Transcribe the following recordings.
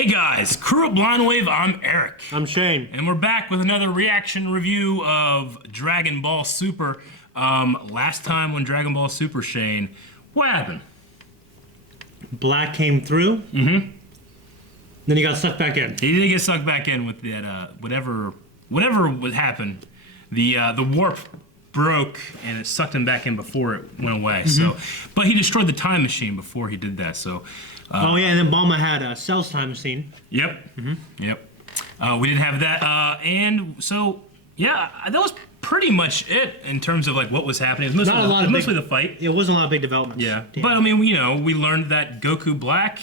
Hey guys, crew at Blind Wave, I'm Eric. I'm Shane. And we're back with another reaction review of Dragon Ball Super. Last time when Dragon Ball Super, Shane, what happened? Black came through. Mm-hmm. Then he got sucked back in. He did get sucked back in with that, whatever would happen. The warp broke and it sucked him back in before it went away. Mm-hmm. So, but he destroyed the time machine before he did that. So. Oh yeah, and then Bulma had a Cell's time machine. Yep. Mm-hmm. Yep. We didn't have that, and so yeah, that was pretty much it in terms of like what was happening. It was mostly the fight. It wasn't a lot of big developments. Yeah, but I mean, we learned that Goku Black,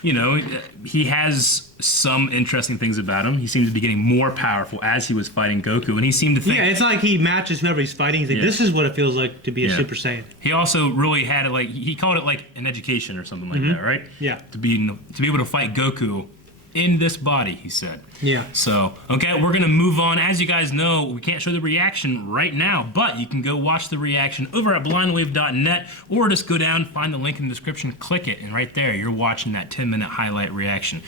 he has some interesting things about him. He seems to be getting more powerful as he was fighting Goku, and he seemed to think... Yeah, it's like he matches whoever he's fighting. He's like, this is what it feels like to be a Super Saiyan. He also really had it he called it like an education or something like that, right? Yeah. To be able to fight Goku in this body, he said. Yeah. So, okay, we're going to move on. As you guys know, we can't show the reaction right now, but you can go watch the reaction over at blindwave.net or just go down, find the link in the description, click it, and right there, you're watching that 10-minute highlight reaction.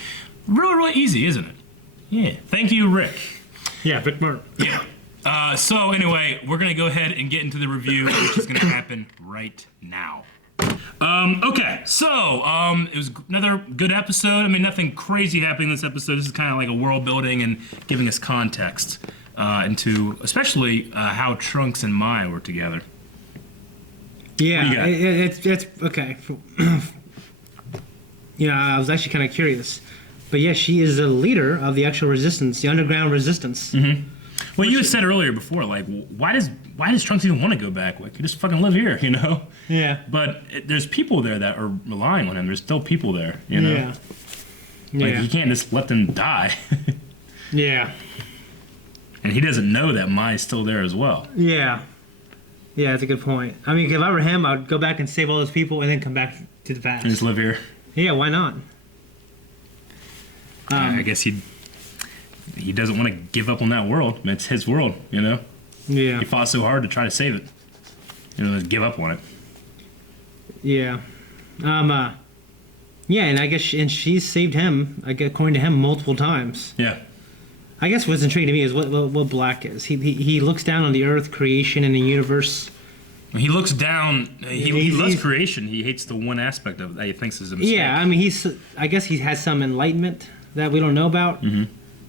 Really, really easy, isn't it? Yeah. Thank you, Rick. Yeah, Rick Martin. Yeah. So, anyway, we're going to go ahead and get into the review, which is going to happen right now. Okay, so, it was another good episode. I mean, nothing crazy happening in this episode. This is kind of like a world building and giving us context into, especially, how Trunks and Mai were together. Yeah, it's okay. I was actually kind of curious. But yeah, she is a leader of the actual resistance, the underground resistance. Mm-hmm. Well, you had said earlier before, like, why does Trunks even want to go back? Like, you just fucking live here, you know? Yeah. But there's people there that are relying on him. There's still people there, you know? Yeah. Like, you can't just let them die. Yeah. And he doesn't know that Mai's still there as well. Yeah. Yeah, that's a good point. I mean, if I were him, I would go back and save all those people and then come back to the past. And just live here? Yeah, why not? I guess he doesn't want to give up on that world. It's his world, you know? Yeah. He fought so hard to try to save it. Give up on it. Yeah. Yeah, and I guess she saved him, according to him, multiple times. Yeah. I guess what's intriguing to me is what Black is. He looks down on the Earth, creation, and the universe. When he looks down, he loves creation. He hates the one aspect of it that he thinks is a mistake. Yeah, I mean, I guess he has some enlightenment that we don't know about. Mm-hmm.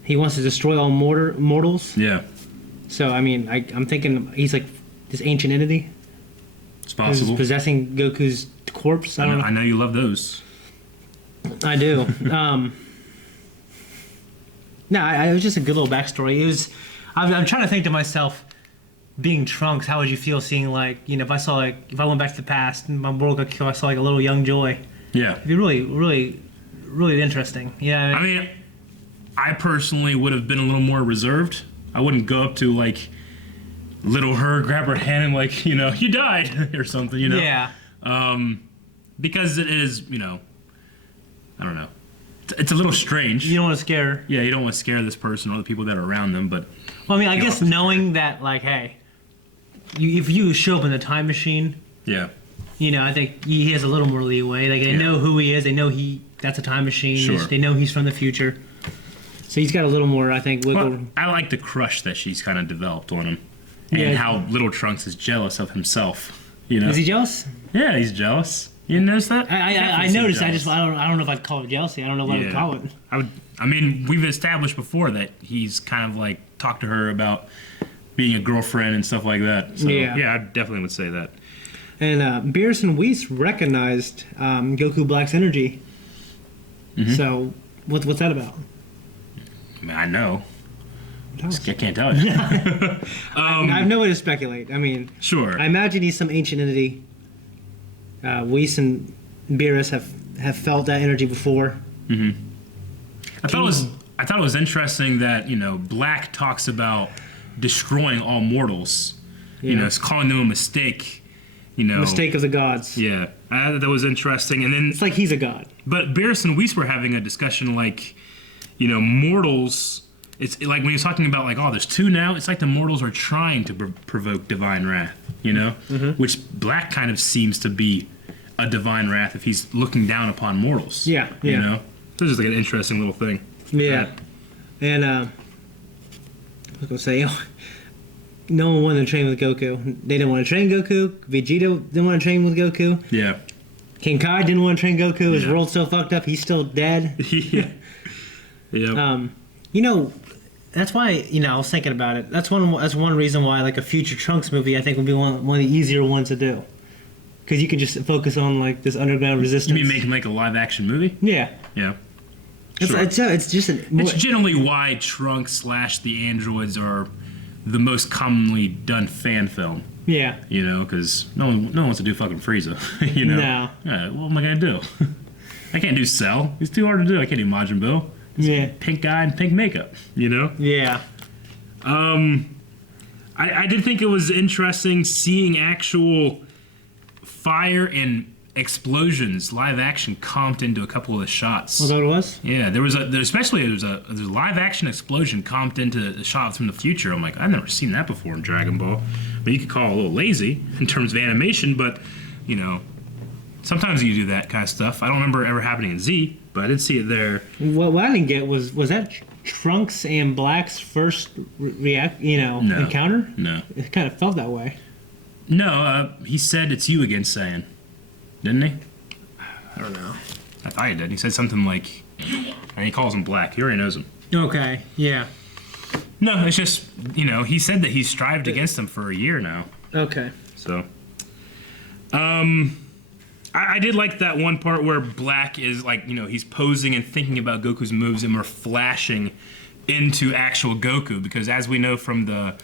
He wants to destroy all mortals. Yeah. So, I mean, I'm thinking he's like this ancient entity. It's possible. Who's possessing Goku's corpse. I know you love those. I do. No, it was just a good little backstory. It was. I'm trying to think to myself, being Trunks, how would you feel seeing if I went back to the past and my world got killed, I saw like a little young Joy. Yeah. It'd be really, really, really interesting. Yeah. I mean, I personally would have been a little more reserved. I wouldn't go up to like little her, grab her hand and like, you died or something, you know? Yeah. Because it is, I don't know. It's a little strange. You don't want to scare her. Yeah, you don't want to scare this person or the people that are around them, but... Well, I mean, I guess knowing that, like, hey, if you show up in a time machine... Yeah. I think he has a little more leeway. Like, they know who he is. They know that's a time machine. Sure. They know he's from the future. So he's got a little more, I think, wiggle. Well, I like the crush that she's kind of developed on him. And how little Trunks is jealous of himself, Is he jealous? Yeah, he's jealous. You notice that? I noticed. I don't know if I'd call it jealousy. I don't know what I would call it. I mean, we've established before that he's kind of like talked to her about being a girlfriend and stuff like that. So, yeah, I definitely would say that. And Beerus and Whis recognized Goku Black's energy. Mm-hmm. So, what's that about? I mean, I know. I can't tell you. I have no way to speculate. I mean, sure. I imagine he's some ancient entity. Whis and Beerus have felt that energy before. Mm-hmm. I thought it was interesting that Black talks about destroying all mortals. Yeah. It's calling them a mistake. Mistake of the gods. Yeah, I thought that was interesting. And then it's like he's a god. But Beerus and Whis were having a discussion like, mortals. It's like when he was talking about like, oh, there's two now. It's like the mortals are trying to provoke divine wrath, Mm-hmm. Which Black kind of seems to be a divine wrath if he's looking down upon mortals. Yeah. You know? This is like an interesting little thing. Yeah. And I was gonna say, no one wanted to train with Goku. They didn't want to train Goku. Vegeta didn't want to train with Goku. Yeah. King Kai didn't want to train Goku. His Yeah. world's so fucked up. He's still dead. Yeah. Yeah. You know, that's why, I was thinking about it. That's one reason why, like, a future Trunks movie, I think, would be one of the easier ones to do. Because you can just focus on, like, this underground resistance. You mean making like a live action movie? Yeah. Yeah. It's just It's generally why Trunks / the androids are the most commonly done fan film. Yeah. Because no one wants to do fucking Frieza. No. Yeah, what am I gonna do? I can't do Cell. He's too hard to do. I can't do Majin Buu. Yeah. Pink guy and pink makeup. Yeah. I did think it was interesting seeing actual fire and explosions live action comped into a couple of the shots. Was that what it was? Yeah, there was a live action explosion comped into the shots from the future. I'm like, I've never seen that before in Dragon Ball. But you could call it a little lazy in terms of animation, but sometimes you do that kind of stuff. I don't remember it ever happening in Z, but I did see it there. What I didn't get was that Trunks and Black's first encounter? No. It kind of felt that way. No, he said it's you again, Saiyan. Didn't he? I don't know. I thought he did. He said something like, and he calls him Black. He already knows him. Okay, yeah. No, it's just, he said that he's strived against him for a year now. Okay. So, I did like that one part where Black is like, he's posing and thinking about Goku's moves, and we're flashing into actual Goku, because as we know from the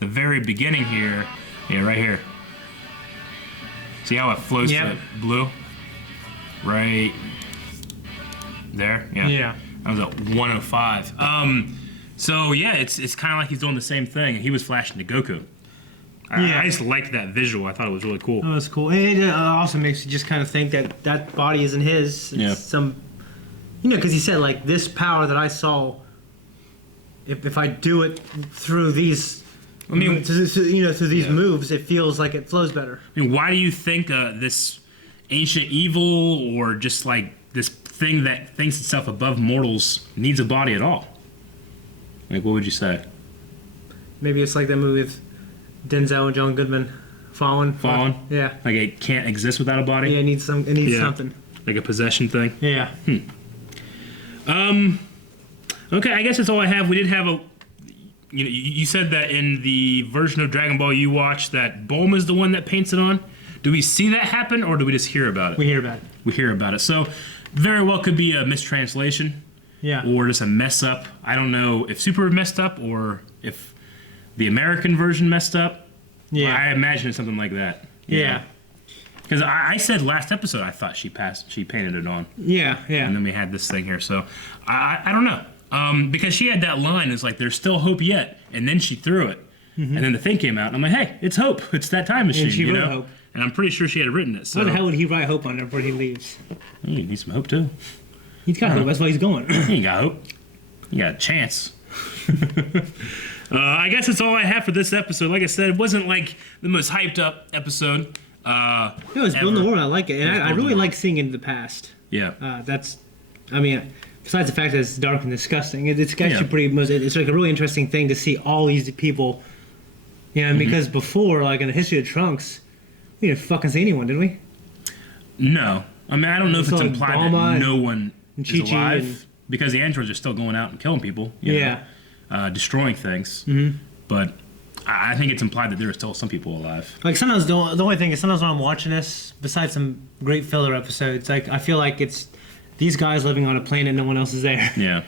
very beginning here, right here. See how it flows to blue? Right there? Yeah. Yeah. That was at 105. So yeah, it's kind of like he's doing the same thing. He was flashing to Goku. I just liked that visual. I thought it was really cool. Oh, that's cool. It also makes you just kind of think that body isn't his. It's because he said, like, this power that I saw, if I do it through these, through these moves, it feels like it flows better. I mean, why do you think this ancient evil, or just like this thing that thinks itself above mortals, needs a body at all? Like, what would you say? Maybe it's like that movie with Denzel and John Goodman, Fallen. Yeah. Like it can't exist without a body? Yeah, it needs something. Like a possession thing? Yeah. Okay, I guess that's all I have. We did have a... You said that in the version of Dragon Ball you watched that Bulma's the one that paints it on. Do we see that happen, or do we just hear about it? We hear about it. We hear about it. So, very well could be a mistranslation. Yeah. Or just a mess up. I don't know if Super messed up, or if the American version messed up. Yeah. I imagine it's something like that. Yeah. Because I said last episode I thought she painted it on. Yeah. And then we had this thing here. So, I don't know. Because she had that line, it's like, there's still hope yet. And then she threw it. Mm-hmm. And then the thing came out. And I'm like, hey, it's hope. It's that time machine. And she wrote hope. And I'm pretty sure she had written it. So. Why the hell would he write hope on it before he leaves? He needs some hope, too. He's got hope. That's why he's going. He ain't got hope. He got a chance. I guess that's all I have for this episode. Like I said, it wasn't like the most hyped up episode. No, it's building the world. I like it. And I really like seeing into the past. Yeah. Besides the fact that it's dark and disgusting, it's actually it's like a really interesting thing to see all these people. Because before, like in the history of Trunks, we didn't fucking see anyone, did we? No. I mean, I don't know if it's like implied Bulma that no one is Chi-Chi alive. Because the androids are still going out and killing people. Destroying things. Mm-hmm. But I think it's implied that there are still some people alive. Like sometimes the only thing is sometimes when I'm watching this, besides some great filler episodes, like I feel like it's these guys living on a planet no one else is there. Yeah.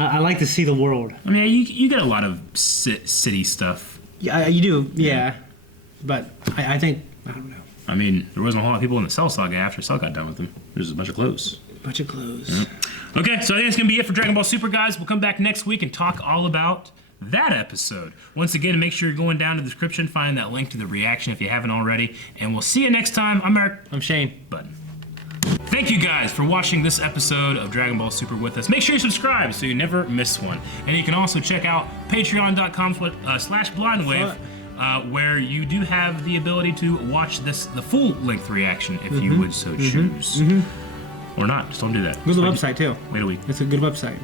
I like to see the world. I mean, you get a lot of city stuff. Yeah, you do. Yeah. But I think, I don't know. I mean, there wasn't a whole lot of people in the Cell Saga after Cell got done with them. There's a bunch of clothes. Yeah. Okay, so I think that's going to be it for Dragon Ball Super, guys. We'll come back next week and talk all about that episode. Once again, make sure you're going down to the description, find that link to the reaction if you haven't already. And we'll see you next time. I'm Eric. I'm Shane. Button. Thank you guys for watching this episode of Dragon Ball Super with us. Make sure you subscribe so you never miss one. And you can also check out patreon.com/blindwave, where you do have the ability to watch the full-length reaction if you would so choose. Or not. Just don't do that. Go to the website too. Wait a week. It's a good website.